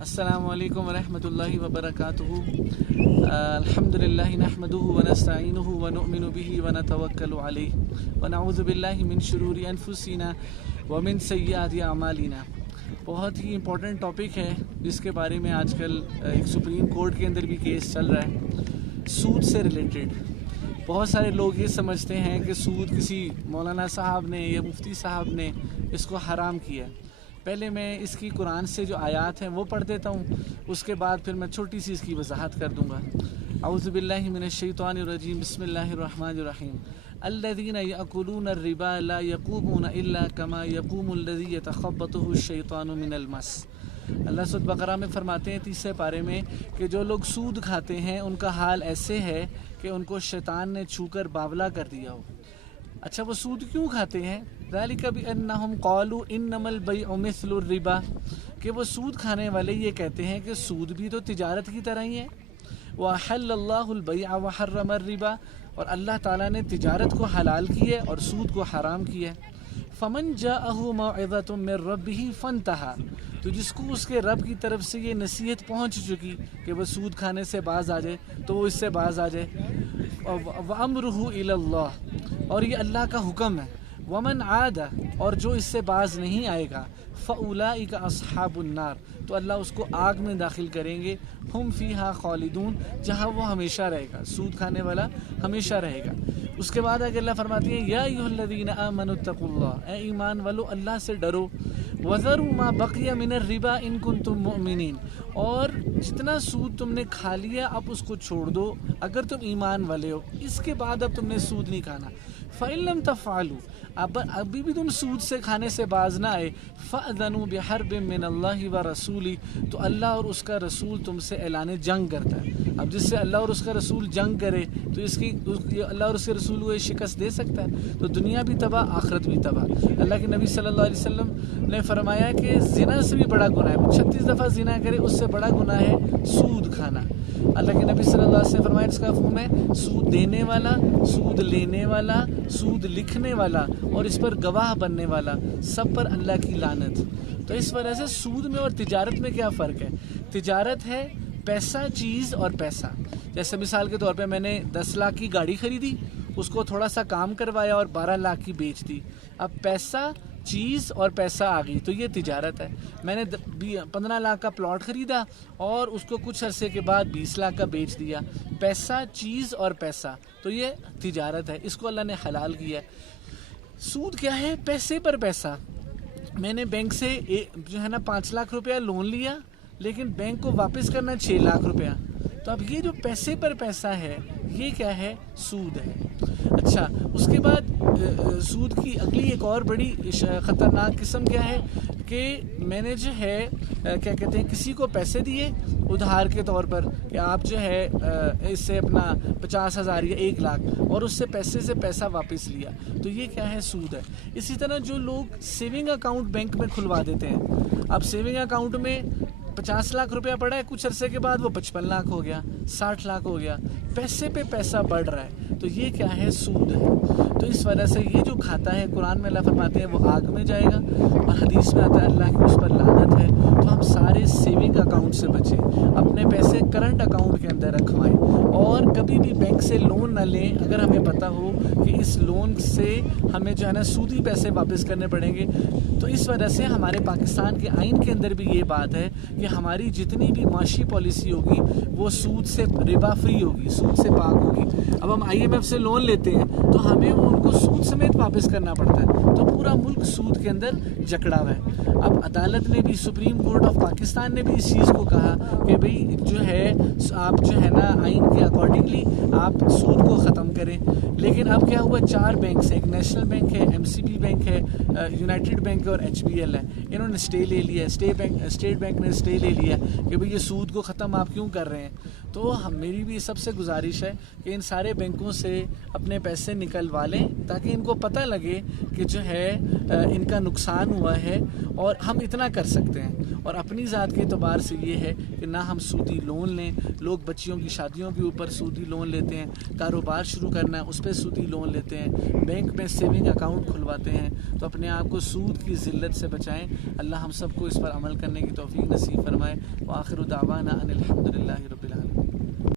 السلام علیکم ورحمۃ اللہ وبرکاتہ الحمد للہ نحمده ونستعینه ونؤمن به ونتوکل علیہ ونعوذ باللہ من شرور انفسنا ومن سیئات اعمالنا۔ بہت ہی امپورٹنٹ ٹاپک ہے جس کے بارے میں آج کل ایک سپریم کورٹ کے اندر بھی کیس چل رہا ہے، سود سے ریلیٹڈ۔ بہت سارے لوگ یہ سمجھتے ہیں کہ سود کسی مولانا صاحب نے یا مفتی صاحب نے اس کو حرام کیا ہے۔ پہلے میں اس کی قرآن سے جو آیات ہیں وہ پڑھ دیتا ہوں، اس کے بعد پھر میں چھوٹی سی اس کی وضاحت کر دوں گا۔ اعوذ باللہ من الشیطان الرجیم، بسم اللہ الرحمن الرحیم۔ الذین یأکلون الربا لا یقومون الا کما یقوم الذی یتخبطہ الشیطان من المس۔ اللہ سورۃ بقرہ میں فرماتے ہیں 30 پارے میں کہ جو لوگ سود کھاتے ہیں ان کا حال ایسے ہے کہ ان کو شیطان نے چھو کر باولا کر دیا ہو۔ اچھا، وہ سود کیوں کھاتے ہیں؟ ذالک بانہم قالوا انما البیع مثل الربا، کہ وہ سود کھانے والے یہ کہتے ہیں کہ سود بھی تو تجارت کی طرح ہی ہے۔ وَأَحَلَّ اللَّهُ الْبَيْعَ وَحَرَّمَ الرِّبَا، اور اللہ تعالیٰ نے تجارت کو حلال کی ہے اور سود کو حرام کیا ہے۔ فَمَنْ جَاءَهُ مَوْعِظَةٌ مِّن رَّبِّهِ فَانْتَهَىٰ، تو جس کو اس کے رب کی طرف سے یہ نصیحت پہنچ چکی کہ وہ سود کھانے سے باز آ جائے تو وہ اس سے باز آ جائے۔ وَأَمْرُهُ إِلَى اللَّهِ، اور یہ اللہ کا حکم ہے۔ وَمَنْ عَادَ، اور جو اس سے باز نہیں آئے گا، فَأُولَٰئِكَ أَصْحَابُ النَّارِ، تو اللہ اس کو آگ میں داخل کریں گے، ہم فیہا خالدون، جہاں وہ ہمیشہ رہے گا، سود کھانے والا ہمیشہ رہے گا۔ اس کے بعد اگر اللہ فرماتی ہے یا ایھا الذین آمنوا اتقوا اللہ، اے ایمان والو اللہ سے ڈرو، وذروا ما بقی من الربا ان کنتم مؤمنین، اور جتنا سود تم نے کھا لیا اب اس کو چھوڑ دو اگر تم ایمان والے ہو، اس کے بعد اب تم نے سود نہیں کھانا۔ فَإِن لَمْ تَفْعَلُوا، ابھی بھی تم سود سے کھانے سے باز نہ آئے، فَأْذَنُوا بِحَرْبٍ مِّنَ اللَّهِ وَرَسُولِهِ، تو اللہ اور اس کا رسول تم سے اعلان جنگ کرتا ہے۔ اب جس سے اللہ اور اس کا رسول جنگ کرے تو اللہ اور اس کے رسول کو یہ شکست دے سکتا ہے؟ تو دنیا بھی تباہ، آخرت بھی تباہ۔ اللہ کے نبی صلی اللہ علیہ وسلم نے فرمایا کہ زنا سے بھی بڑا گناہ ہے، 36 دفعہ زنا کرے اس سے بڑا گناہ ہے سود کھانا۔ اللہ کے نبی صلی اللہ علیہ وسلم نے فرمایا اس کا مفہوم ہے سود دینے والا، سود لینے والا، سود لکھنے والا اور اس پر گواہ بننے والا، سب پر اللہ کی لعنت۔ تو اس وجہ سے سود میں اور تجارت میں کیا فرق ہے؟ تجارت ہے پیسہ، چیز اور پیسہ۔ جیسے مثال کے طور پہ میں نے 10 لاکھ کی گاڑی خریدی، اس کو تھوڑا سا کام کروایا اور 12 لاکھ کی بیچ دی، اب پیسہ، چیز اور پیسہ آ گئی، تو یہ تجارت ہے۔ میں نے 15 لاکھ کا پلاٹ خریدا اور اس کو کچھ عرصے کے بعد 20 لاکھ کا بیچ دیا، پیسہ، چیز اور پیسہ، تو یہ تجارت ہے، اس کو اللہ نے حلال کیا ہے۔ سود کیا ہے؟ پیسے پر پیسہ۔ میں نے بینک سے جو ہے نا 5 لاکھ روپیہ لون لیا، لیکن بینک کو واپس کرنا 6 لاکھ روپیہ، تو اب یہ جو پیسے پر پیسہ ہے یہ کیا ہے؟ سود ہے۔ اچھا، اس کے بعد سود کی اگلی ایک اور بڑی خطرناک قسم کیا ہے کہ میں نے جو ہے کیا کہتے ہیں کسی کو پیسے دیے ادھار کے طور پر کہ آپ جو ہے اس سے اپنا 50,000 یا 1 لاکھ اور اس سے پیسے سے پیسہ واپس لیا، تو یہ کیا ہے؟ سود ہے۔ اسی طرح جو لوگ سیونگ اکاؤنٹ بینک میں کھلوا دیتے ہیں، اب سیونگ اکاؤنٹ میں 50 لاکھ روپیہ پڑا ہے، کچھ عرصے کے بعد وہ 55 لاکھ ہو گیا، 60 لاکھ ہو گیا، پیسے پہ پیسہ بڑھ رہا ہے، تو یہ کیا ہے؟ سود ہے۔ تو اس وجہ سے یہ جو کھاتا ہے، قرآن میں اللہ فرماتے ہیں وہ آگ میں جائے گا، اور حدیث میں آتا ہے اللہ کی اس پر لعنت ہے۔ تو ہم سارے سیونگ اکاؤنٹ سے بچیں، اپنے پیسے کرنٹ اکاؤنٹ کے اندر رکھوائیں، اور کبھی بھی بینک سے لون نہ لیں اگر ہمیں پتہ ہو کہ اس لون سے ہمیں جو ہے نا سودی پیسے واپس کرنے پڑیں گے۔ تو اس وجہ سے ہمارے پاکستان کے آئین کے اندر بھی یہ بات ہے کہ ہماری جتنی بھی معاشی پالیسی ہوگی وہ سود سے ربا فری ہوگی، سود سے پاک ہوگی۔ اب ہم IMF سے لون لیتے ہیں تو ہمیں ان کو سود سمیت واپس کرنا پڑتا ہے، تو پورا ملک سود کے اندر جکڑا ہوا ہے۔ اب عدالت نے بھی، سپریم کورٹ آف پاکستان نے بھی اس چیز کو کہا کہ بھئی جو ہے آپ جو ہے نا آئین کے اکارڈنگلی آپ سود کو ختم کریں، لیکن اب کیا ہوا؟ 4 بینکس ہیں، ایک نیشنل بینک ہے، MCB بینک ہے، یونائٹڈ بینک ہے اور HBL ہے، انہوں نے اسٹے لے لیا ہے، اسٹیٹ بینک نے اسٹے لے لیا کہ بھئی یہ سود کو ختم آپ کیوں کر رہے ہیں؟ تو میری بھی سب سے گزارش ہے کہ ان سارے بینکوں سے اپنے پیسے نکلوا لیں تاکہ ان کو پتہ لگے کہ جو ہے ان کا نقصان ہوا ہے اور ہم اتنا کر سکتے ہیں. اور اپنی ذات کے اعتبار سے یہ ہے کہ نہ ہم سودی لون لیں. لوگ بچیوں کی شادیوں کے اوپر سودی لون لیتے ہیں, کاروبار شروع کرنا ہے اس پہ سودی لون لیتے ہیں, بینک میں سیونگ اکاؤنٹ کھلواتے ہیں. تو اپنے آپ کو سود کی ذلت سے بچائیں. اللہ ہم سب کو اس پر عمل کرنے کی توفیق نصیب فرمائے. وآخر دعوانا ان الحمد للہ رب